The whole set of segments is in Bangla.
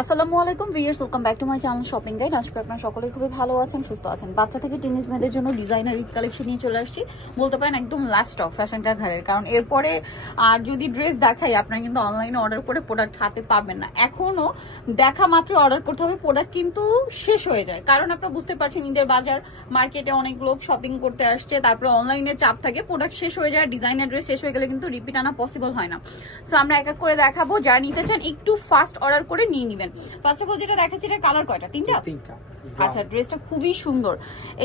আসসালামু আলাইকুম viewers, welcome back to my channel shopping guide. আজকে আপনারা সকলেই খুবই ভালো আছেন, সুস্থ আছেন। বাচ্চা থেকে টিনেজ মেয়েদের জন্য ডিজাইনার ঈদ কালেকশন নিয়ে চলে আসছি, বলতে পারেন একদম লাস্ট স্টক ফ্যাশন কা ঘরের। কারণ এরপরে আর যদি ড্রেস দেখাই আপনারা কিন্তু অনলাইনে অর্ডার করে প্রোডাক্ট হাতে পাবেন না। এখনো দেখা মাত্র অর্ডার করতে হবে, প্রোডাক্ট কিন্তু শেষ হয়ে যায়। কারণ আপনারা বুঝতে পারছেন ঈদের বাজার, মার্কেটে অনেক লোক শপিং করতে আসছে, তারপরে অনলাইনে চাপ থাকে, প্রোডাক্ট শেষ হয়ে যায়। ডিজাইনার ড্রেস শেষ হয়ে গেলে কিন্তু রিপিট আনা পসিবল হয় না। সো আমরা এক এক করে দেখাবো, যারা নিতে চান একটু ফাস্ট অর্ডার করে নিয়ে নেবেন। ফার্স্ট অফ অল যেটা দেখাচ্ছি, এটা কালার কয়টা? তিনটা। আচ্ছা, ড্রেসটা খুবই সুন্দর।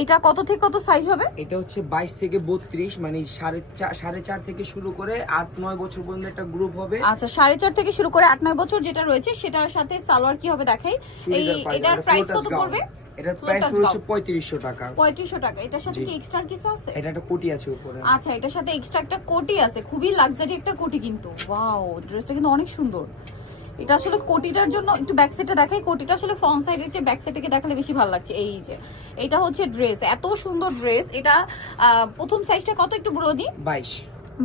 এটা কত থেকে কত সাইজ হবে? এটা হচ্ছে 22 থেকে 32, মানে 4.5 থেকে শুরু করে 8-9 বছর পর্যন্ত একটা গ্রুপ হবে। আচ্ছা, 4.5 থেকে শুরু করে 8-9 বছর যেটা রয়েছে, সেটার সাথে সালোয়ার কি হবে দেখাই। এই এটার প্রাইস কত পড়বে? এটার প্রাইস হচ্ছে 3500 টাকা। 3500 টাকা। এটার সাথে কি এক্সট্রা কিছু আছে? এটা একটা কোটি আছে উপরে। আচ্ছা, এটার সাথে এক্সট্রা একটা কোটি আছে, খুবই লাক্সারি একটা কোটি কিন্তু। ওয়াও, ড্রেসটা কিন্তু অনেক সুন্দর। এটা আসলে কোটিটার জন্য একটু ব্যাক সাইডে দেখাই। কোটিটা আসলে ফ্রন্ট সাইডের চেয়ে ব্যাক সাইডে দেখালে বেশি ভালো লাগছে। এই যে এটা হচ্ছে ড্রেস, এত সুন্দর ড্রেস। এটা প্রথম সাইজটা কত একটু বলে দিই?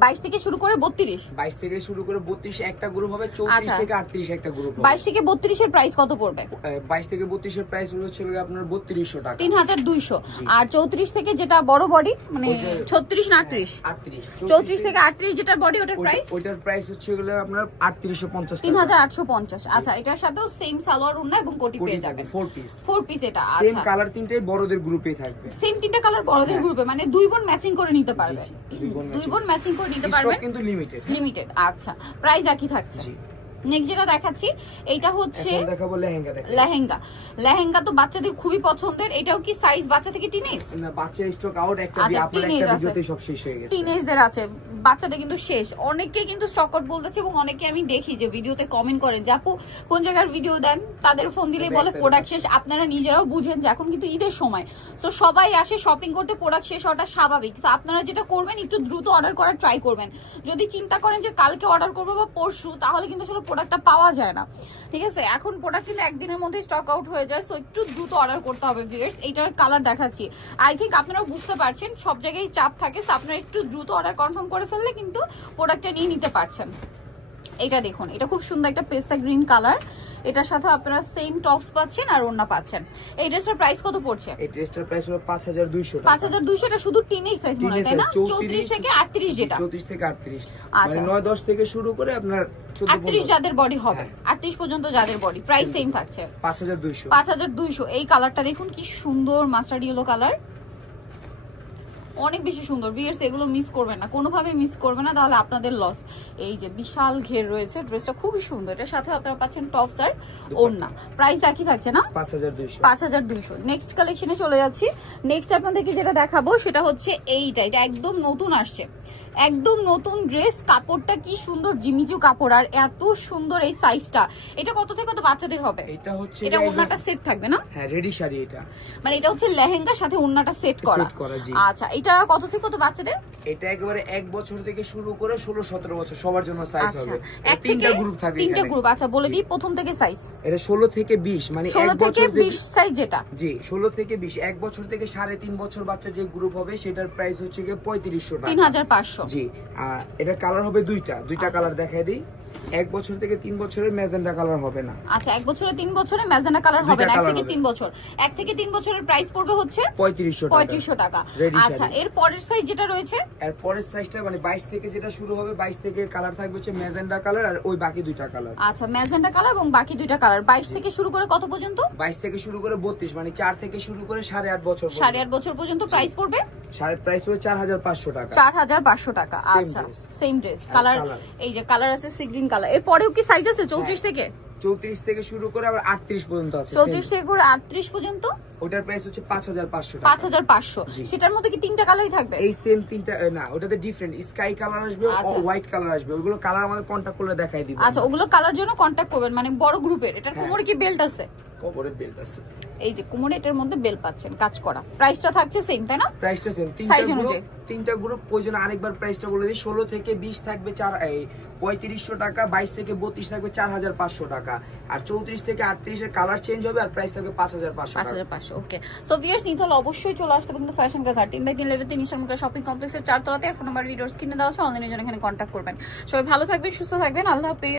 22 থেকে শুরু করে 32। 22 থেকে শুরু করে 32 একটা গ্রুপ হবে, 34 থেকে 38 একটা গ্রুপ হবে। 22 থেকে 32 এর প্রাইস কত পড়বে? 22 থেকে 32 এর প্রাইস হচ্ছে আপনার 3200 টাকা, 3200। আর 34 থেকে যেটা বড় বডি, মানে 36 না 38? 34 থেকে 38 যেটা বডি, ওটার প্রাইস? ওটার প্রাইস হচ্ছে আপনার 3850 টাকা, 3850। আচ্ছা, এটার সাথেও সেম সালোয়ার ওড়না এবং কোটি পেয়ে যাবেন। 4 পিস এটা। আচ্ছা, সেম কালার তিনটাই বড়দের গ্রুপেই থাকবে। সেম তিনটা কালার বড়দের গ্রুপে, মানে দুই বোন ম্যাচিং করে নিতে পারবে। দুই বোন ম্যাচিং করে নিতে পারবে, স্টক কিন্তু লিমিটেড। আচ্ছা, প্রাইস একই থাকছে। নেক্সট যেটা দেখাচ্ছি, এটা হচ্ছে দেখাবো লেহেঙ্গা। তো বাচ্চাদের খুবই পছন্দের। এটাও কি সাইজ বাচ্চা থেকে টিনেজ? না, বাচ্চা স্টক আউট, একটা আপনার একটা ভিডিওতে সব শেষ হয়ে গেছে। টিনেজদের আছে, বাচ্চাদের কিন্তু শেষ। অনেকেই কিন্তু স্টক আউট বলতেছে, এবং অনেকে আমি দেখি যে ভিডিওতে কমেন্ট করেন যে আপু কোন জায়গার ভিডিও দেন, তাদের ফোন দিলেই বলে প্রোডাক্ট শেষ। আপনারা নিজেরাও বুঝেন যে এখন কিন্তু ঈদের সময়, সো সবাই আসে শপিং করতে, প্রোডাক্ট শেষ হওয়াটা স্বাভাবিক। সো আপনারা যেটা করবেন, একটু দ্রুত অর্ডার করার ট্রাই করবেন। যদি চিন্তা করেন যে কালকে অর্ডার করবো বা পরশু, তাহলে কিন্তু আসলে প্রোডাক্টটা পাওয়া যায় না, ঠিক আছে? এখন প্রোডাক্ট কিন্তু একদিনের মধ্যে স্টক আউট হয়ে যায়, সো একটু দ্রুত অর্ডার করতে হবে ভিউয়ার্স। এইটার কালার দেখাচ্ছি, আই থিঙ্ক আপনারাও বুঝতে পারছেন সব জায়গায় চাপ থাকে, সো আপনারা একটু দ্রুত অর্ডার কনফার্ম করে ফেললে কিন্তু প্রোডাক্টটা নিয়ে নিতে পারছেন। এটা দেখুন, এটা খুব সুন্দর একটা পেস্তা গ্রিন কালার। এটার সাথে আপনারা সেম টপস পাচ্ছেন আর ওড়না পাচ্ছেন। এই ড্রেসটার প্রাইস কত পড়ছে? এই ড্রেসটার প্রাইস হলো 5200 টাকা। 5200 এটা শুধু টিনেজ সাইজ মনে হয়, তাই না? 34 থেকে 38 যেটা। 34 থেকে 38, আচ্ছা, মানে 9-10 থেকে শুরু করে আপনার 38 যাদের বডি হবে, 38 পর্যন্ত যাদের বডি, প্রাইস সেম থাকছে 5200। 5200। এই কালারটা দেখুন কি সুন্দর, মাস্টার্ড ইয়েলো কালার, অনেক বেশি সুন্দর ভিউয়ার্স। এগুলো মিস করবেন না, কোনোভাবে মিস করবেন না, তাহলে আপনাদের লস। এই যে বিশাল ঘের রয়েছে, ড্রেসটা খুবই সুন্দর। এটার সাথে আপনারা পাচ্ছেন টপস আর ওড়না। প্রাইস একই থাকছে না? 5200। নেক্সট কালেকশনে চলে যাচ্ছি। নেক্সট আপনাদেরকে যেটা দেখাবো সেটা হচ্ছে এইটা। এটা একদম নতুন আসছে, একদম নতুন ড্রেস। কাপড়টা কি সুন্দর, জিমিচু কাপড়, আর এত সুন্দর এই সাইজটা। এটা কত থেকে কত বাচ্চাদের হবে? এটা হচ্ছে এটা ওড়নাটা সেট থাকবে না? হ্যাঁ, রেডি শাড়ি এটা, মানে এটা হচ্ছে লেহেঙ্গার সাথে ওড়নাটা সেট করা। আচ্ছা, এটা কত থেকে কত বাচ্চাদের? এটা একেবারে 1 বছর থেকে শুরু করে 16-17 বছর সবার জন্য সাইজ হবে। তিনটা গ্রুপ থাকবে, তিনটা গ্রুপ। আচ্ছা, বলে দিই প্রথম থেকে সাইজ। এটা 16 থেকে 20, মানে 16 থেকে 20 সাইজ যেটা। জি, 16 থেকে 20। 1 বছর থেকে 3.5 বছর বাচ্চা যে গ্রুপ হবে, সেটার প্রাইস হচ্ছে 3500 টাকা, 3500। জি। এটা কালার হবে দুইটা কালার দেখাই দিই। 1 বছর থেকে 3 বছরের ম্যাজেন্ডা কালার হবে না। আচ্ছা, 1 বছরে 3 বছরে ম্যাজেন্ডা কালার হবে না। 1 থেকে 3 বছর, 1 থেকে 3 বছরের প্রাইস পড়বে হচ্ছে 3500 টাকা। আচ্ছা, এর পরের সাইজ যেটা রয়েছে, এর পরের সাইজটা মানে 22 থেকে যেটা শুরু হবে, 22 থেকে কালার থাকবে হচ্ছে ম্যাজেন্ডা কালার, আর ওই বাকি দুইটা কালার। আচ্ছা, ম্যাজেন্ডা কালার এবং বাকি দুইটা কালার। 22 থেকে শুরু করে কত পর্যন্ত? 22 থেকে শুরু করে 32, মানে 4 থেকে শুরু করে 8.5 বছর, 8.5 বছর পর্যন্ত প্রাইস পড়বে। প্রাইস পড়বে 4500 টাকা। 4500 টাকা। আচ্ছা, সেম ড্রেস কালার। এই যে কালার আছে সি গ্রিন কালার। এর পরেও কি সাইজ আছে? 34 থেকে 34 থেকে শুরু করে আবার 38 পর্যন্ত আছে। 34 থেকে করে 38 পর্যন্ত। ওটার প্রাইস হচ্ছে 5500 টাকা। 5500। সেটার মধ্যে কি তিনটা কালারই থাকবে? এই সেম তিনটা না, ওটাতে ডিফারেন্ট স্কাই কালার আসবে, হোয়াইট কালার আসবে। ওগুলো কালার আমাদের কন্টাক্ট করলে দেখাই দিব। আচ্ছা, ওগুলো কালার জন্য কন্টাক্ট করবেন, মানে বড় গ্রুপের। এটার কোমরে কি বেল্ট আছে? কোমরে বেল্ট আছে। এই যে কোমরে এটার মধ্যে বেল্ট পাচ্ছেন কাজ করা। প্রাইসটা থাকছে সেম, তাই না? প্রাইসটা সেম। তিনটা গ্রুপ প্রয়োজন। আরেকবার প্রাইসটা বলে দিই। 16 থেকে 20 থাকবে 3500 টাকা, 22 থেকে 32 থাকবে 4500 টাকা, আর 34 থেকে 38 এর কালার চেঞ্জ হবে, আর প্রাইস থাকবে 5500 টাকা। 5500। ওকে, সো ভিউয়ার্স নিতে হলে অবশ্যই চলে আসতে হবে কিন্তু ফ্যাশন কা ঘাট 3/3 লেভেল 3 ইসলামকা শপিং কমপ্লেক্সের 4 তলাতে। ফোন নাম্বার ভিডিওর স্ক্রিনে দেওয়া আছে, অনলাইনে জন্য এখানে কন্টাক্ট করবেন। সবাই ভালো থাকবেন, সুস্থ থাকবেন, আল্লাহ হাফেজ।